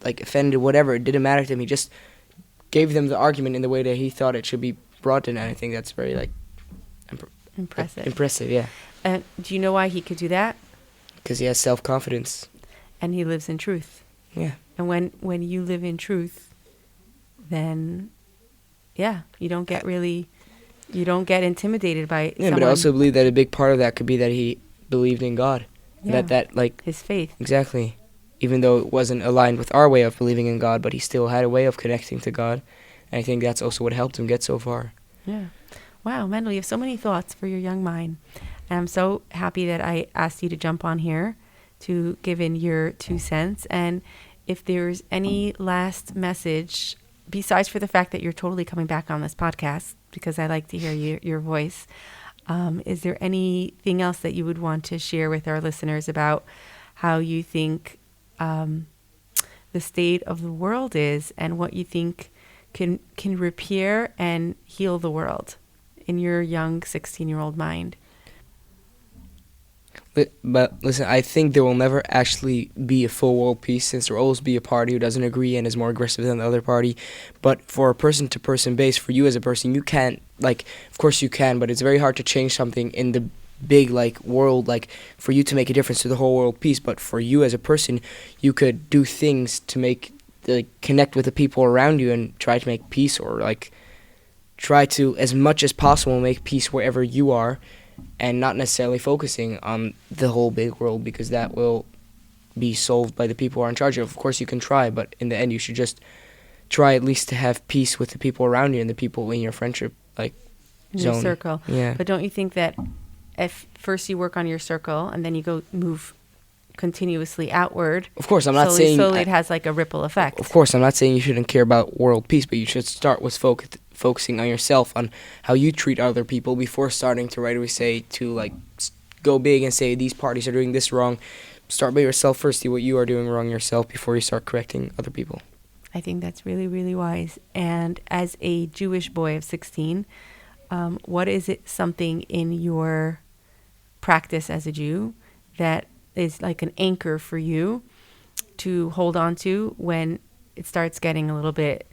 like offended, whatever. It didn't matter to him. He just gave them the argument in the way that he thought it should be brought in, and I think that's very like impressive, yeah. And do you know why he could do that? Because he has self-confidence. And he lives in truth. Yeah. And when you live in truth, then you don't get intimidated by someone. But I also believe that a big part of that could be that he believed in God. Yeah. That like his faith. Exactly. Even though it wasn't aligned with our way of believing in God, but he still had a way of connecting to God. And I think that's also what helped him get so far. Yeah. Wow, Mendel, you have so many thoughts for your young mind. And I'm so happy that I asked you to jump on here to give in your 2 cents. And if there's any last message, besides for the fact that you're totally coming back on this podcast, because I like to hear your voice, is there anything else that you would want to share with our listeners about how you think the state of the world is, and what you think can repair and heal the world in your young 16-year-old mind? But listen, I think there will never actually be a full world peace, since there will always be a party who doesn't agree and is more aggressive than the other party. But for a person-to-person base, for you as a person, you can't, of course you can, but it's very hard to change something in the big, world, for you to make a difference to the whole world peace. But for you as a person, you could do things to connect with the people around you and try to make peace, or, try to, as much as possible, make peace wherever you are, and not necessarily focusing on the whole big world, because that will be solved by the people who are in charge of. Of course, you can try, but in the end, you should just try at least to have peace with the people around you and the people in your friendship in zone. Your circle. Yeah. But don't you think that if first you work on your circle and then you move continuously outward, of course, I'm not saying slowly it has a ripple effect. Of course, I'm not saying you shouldn't care about world peace, but you should start with focusing on yourself, on how you treat other people, before starting to right away say to go big and say these parties are doing this wrong, start by yourself first. See what you are doing wrong yourself before you start correcting other people. I think that's really, really wise. And as a Jewish boy of 16, what is it something in your practice as a Jew that is like an anchor for you to hold on to when it starts getting a little bit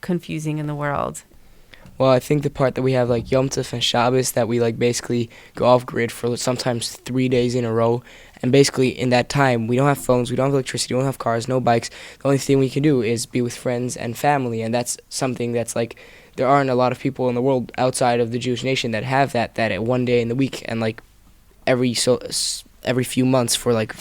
confusing in the world? Well, I think the part that we have like Yom Tov and Shabbos, that we like basically go off grid for sometimes 3 days in a row. And basically in that time, we don't have phones, we don't have electricity, we don't have cars, no bikes. The only thing we can do is be with friends and family. And that's something that's like, there aren't a lot of people in the world outside of the Jewish nation that have that at 1 day in the week. And like every few months for like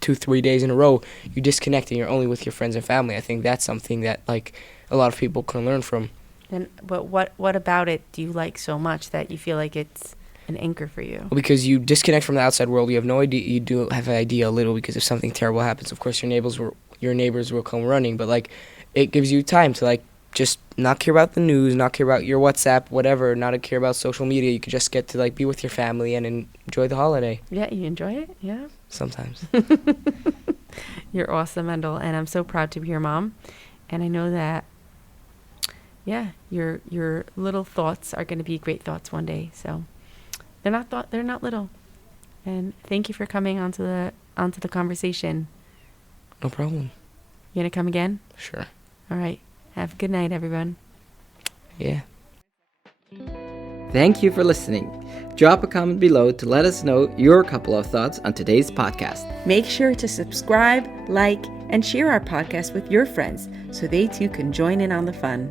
2-3 days in a row, you disconnect and you're only with your friends and family. I think that's something that like a lot of people can learn from. But what about it do you like so much that you feel like it's an anchor for you? Well, because you disconnect from the outside world. You have no idea. You do have an idea a little, because if something terrible happens, of course your neighbors will come running. But like, it gives you time to like just not care about the news, not care about your WhatsApp, whatever, not care about social media. You could just get to like be with your family and enjoy the holiday. Yeah, you enjoy it? Yeah. Sometimes. You're awesome, Mendel, and I'm so proud to be your mom. And I know that, yeah, your little thoughts are going to be great thoughts one day. So they're not little. And thank you for coming onto the conversation. No problem. You gonna come again? Sure. All right. Have a good night, everyone. Yeah. Thank you for listening. Drop a comment below to let us know your couple of thoughts on today's podcast. Make sure to subscribe, like, and share our podcast with your friends so they too can join in on the fun.